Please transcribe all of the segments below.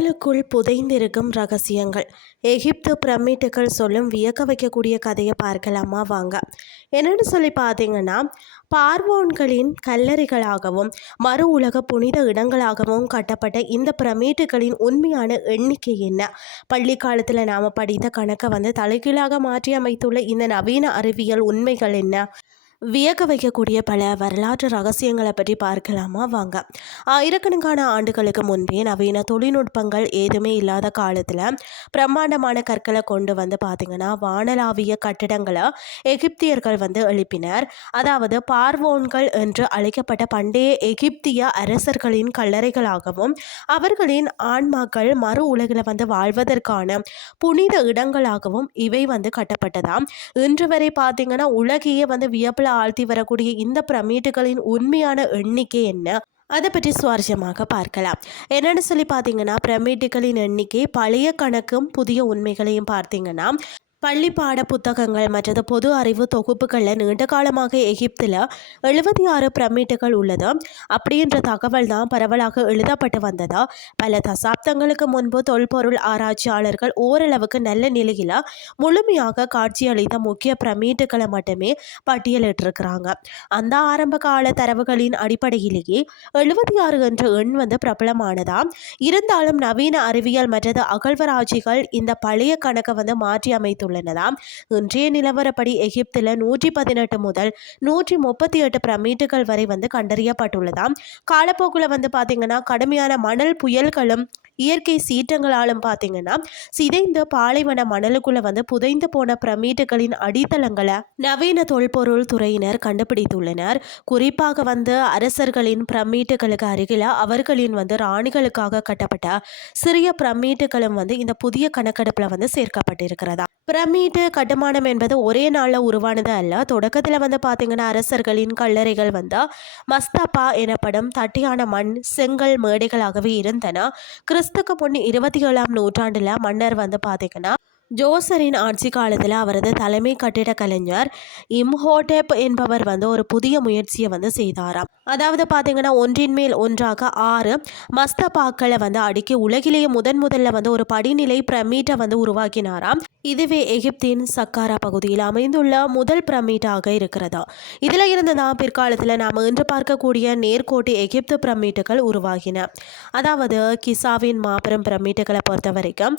மணலுக்குள் புதைந்திருக்கும் ரகசியங்கள். எகிப்து பிரமிட்டுகள் சொல்லும் வியக்க வைக்கக்கூடிய கதையை பார்க்கலாமா வாங்க. என்னென்னு சொல்லி பார்த்தீங்கன்னா, பார்வோன்களின் கல்லறைகளாகவும் மறு உலக புனித இடங்களாகவும் கட்டப்பட்ட இந்த பிரமிட்டுகளின் உண்மையான எண்ணிக்கை என்ன? பள்ளி காலத்தில் நாம் படித்த கணக்கை தலைகீழாக மாற்றி அமைத்துள்ள இந்த நவீன அறிவியல் உண்மைகள் என்ன? வியக்க வைக்கக்கூடிய பல வரலாற்று ரகசியங்களை பற்றி பார்க்கலாமா வாங்க. ஆயிரக்கணக்கான ஆண்டுகளுக்கு முன்பே நவீன தொழில்நுட்பங்கள் எதுவுமே இல்லாத காலத்தில் பிரம்மாண்டமான கற்களை கொண்டு பார்த்திங்கன்னா வானளாவிய கட்டிடங்களை எகிப்தியர்கள் எழுப்பினர். அதாவது பார்வோன்கள் என்று அழைக்கப்பட்ட பண்டைய எகிப்திய அரசர்களின் கல்லறைகளாகவும் அவர்களின் ஆன்மாக்கள் மறு உலகில் வாழ்வதற்கான புனித இடங்களாகவும் இவை கட்டப்பட்டதாம். இன்று வரை பார்த்தீங்கன்னா உலகையே வியப்பில் ஆழ்த்தி வரக்கூடிய இந்த பிரமிட்டுகளின் உண்மையான எண்ணிக்கை என்ன? அதை பற்றி சுவாரஸ்யமாக பார்க்கலாம். என்னென்னு சொல்லி பார்த்தீங்கன்னா, பிரமிட்டுகளின் எண்ணிக்கை பழைய கணக்கும் புதிய உண்மைகளையும் பார்த்தீங்கன்னா பள்ளி பாட புத்தகங்கள் மற்றது பொது அறிவு தொகுப்புகளில் நீண்ட காலமாக எகிப்தில் 76 பிரமிட்டுகள் உள்ளது அப்படின்ற தகவல் தான் பரவலாக எழுதப்பட்டு வந்தது. பல தசாப்தங்களுக்கு முன்பு தொல்பொருள் ஆராய்ச்சியாளர்கள் ஓரளவுக்கு நல்ல நிலையில் முழுமையாக காட்சியளித்த முக்கிய பிரமிட்டுகளை மட்டுமே பட்டியலிட்டிருக்கிறாங்க. அந்த ஆரம்ப கால தரவுகளின் அடிப்படையிலேயே 76 என்ற எண் பிரபலமானதாம். இருந்தாலும் நவீன அறிவியல் மற்றது அகழ்வராட்சிகள் இந்த பழைய கணக்கை மாற்றி அமைத்துள்ளதாம். இன்றைய நிலவரப்படி எகிப்தில் 118 முதல் 138 பிரமிட்டுகள் வரை கண்டறியப்பட்டுள்ளதாம். காலப்போக்கில் பார்த்தீங்கன்னா கடுமையான மணல் புயல்களும் இயற்கை சீற்றங்களாலும் பார்த்தீங்கன்னா சிதைந்த பாலைவன மணலுக்குள்ள புதைந்து போன பிரமிட்டுகளின் அடித்தளங்களை நவீன தொல்பொருள் துறையினர் கண்டுபிடித்துள்ளனர். குறிப்பாக அரசர்களின் பிரமிட்டுகளுக்கு அருகில் அவர்களின் ராணிகளுக்காக கட்டப்பட்ட சிறிய பிரமிட்டுகளும் இந்த புதிய கணக்கெடுப்பில் சேர்க்கப்பட்டிருக்கிறதா. பிரமிட்டு கட்டுமானம் என்பது ஒரே நாளில் உருவானது அல்ல. தொடக்கத்தில் பார்த்தீங்கன்னா அரசர்களின் கல்லறைகள் மஸ்தபா எனப்படும் தட்டியான மண் செங்கல் மேடைகளாகவே இருந்தன. கிறிஸ்துக்கு முன் 27ஆம் நூற்றாண்டில் மன்னர் பார்த்தீங்கன்னா ஜோசரின் ஆட்சி காலத்தில் அவரது தலைமை கட்டிட கலைஞர் இம்ஹோடெப் என்பவர் ஒரு புதிய முயற்சியை செய்தாராம். அதாவது பார்த்தீங்கன்னா ஒன்றின் மேல் ஒன்றாக 6 மஸ்தபாக்களை அடுக்கி உலகிலேயே முதல்ல ஒரு படிநிலை பிரமிட்டை உருவாக்கினாராம். இதுவே எகிப்தின் சக்காரா பகுதியில் அமைந்துள்ள முதல் பிரமிட்டாக இருக்கிறதா. இதில் இருந்து தான் பிற்காலத்தில் நாம் இன்று பார்க்கக்கூடிய நேர்கோட்டு எகிப்து பிரமிட்டுகள் உருவாகின. அதாவது கிசாவின் மாபெரும் பிரமிட்டுகளை பொறுத்த வரைக்கும்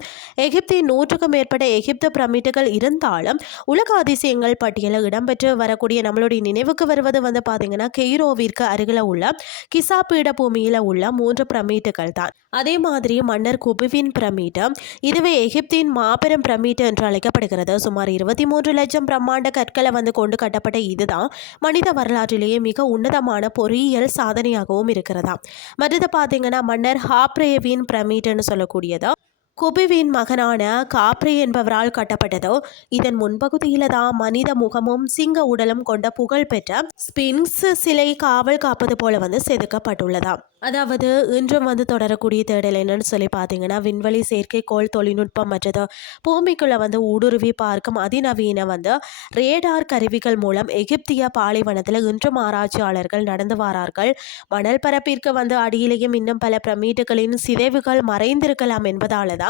எகிப்தின் 100க்கும் மேற்பட்ட எகிப்து பிரமிட்டுகள் இருந்தாலும் உலக அதிசயங்கள் பட்டியலில் இடம்பெற்று வரக்கூடிய நம்மளுடைய நினைவுக்கு வருவது பார்த்தீங்கன்னா கெய்ரோவிற்கு அருகில் உள்ள கிசா பீடபூமியில் உள்ள 3 பிரமிட்டுகள் தான். அதே மாதிரி மன்னர் குபுவின் பிரமிட்டு இதுவே எகிப்தின் மாபெரும் பிரமிட்டு என்று அழைக்கப்படுகிறது. சுமார் 23 லட்சம் பிரம்மாண்ட கற்களை கொண்டு கட்டப்பட்ட இதுதான் மனித வரலாற்றிலேயே மிக உன்னதமான பொறியியல் சாதனையாகவும் இருக்கிறதா. மற்றது பார்த்தீங்கன்னா மன்னர் ஹாப்ரேவின் பிரமிட்டுன்னு சொல்லக்கூடியதா குபுவின் மகனான காப்ரே என்பவரால் கட்டப்பட்டதோ. இதன் முன்பகுதியில தான் மனித முகமும் சிங்க உடலும் கொண்ட புகழ்பெற்ற ஸ்பின்க்ஸ் சிலை காவல் காப்பது போல செதுக்கப்பட்டுள்ளதாம். அதாவது இன்றும் தொடரக்கூடிய தேடல் என்னன்னு சொல்லி பார்த்தீங்கன்னா விண்வெளி செயற்கைக்கோள் தொழில்நுட்பம் மற்றது பூமிக்குள்ள ஊடுருவி பார்க்கும் அதிநவீன ரேடார் கருவிகள் மூலம் எகிப்திய பாலைவனத்தில் இன்றும் ஆராய்ச்சியாளர்கள் நடந்து வரார்கள். மணல் பரப்பிற்கு அடியிலேயும் இன்னும் பல பிரமிட்டுகளின் சிதைவுகள் மறைந்திருக்கலாம் என்பதால தான்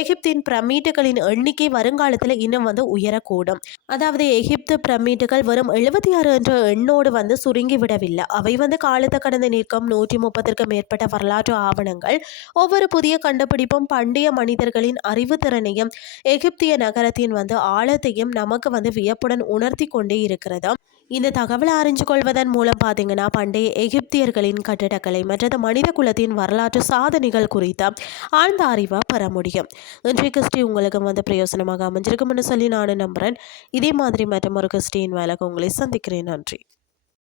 எகிப்தின் பிரமிட்டுகளின் எண்ணிக்கை வருங்காலத்தில் இன்னும் உயரக்கூடும். அதாவது எகிப்து பிரமிட்டுகள் வெறும் 76 என்ற எண்ணோடு சுருங்கி விடவில்லை. அவை காலத்தை கடந்து நிற்கும் 130 மேற்பட்ட வரலாற்று ஆவணங்கள். ஒவ்வொரு புதிய கண்டுபிடிப்பும் பண்டைய மனிதர்களின் அறிவுத்திறனையும் எகிப்திய நகரத்தின் ஆழத்தையும் நமக்கு வியப்புடன் உணர்த்தி கொண்டே இருக்கிறது. இந்த தகவலை அறிஞ்சு கொள்வதன் மூலம் பார்த்தீங்கன்னா பண்டைய எகிப்தியர்களின் கட்டிடக்கலை மற்றது மனித குலத்தின் வரலாற்று சாதனைகள் குறித்த ஆழ்ந்த அறிவை பெற முடியும். இன்றைய கிறிஸ்டி உங்களுக்கு பிரயோசனமாக அமைஞ்சிருக்கும்னு சொல்லி நானும் நம்புகிறேன். இதே மாதிரி மற்றும் ஒரு கிறிஸ்டியின் வேலைக்கு உங்களை சந்திக்கிறேன். நன்றி.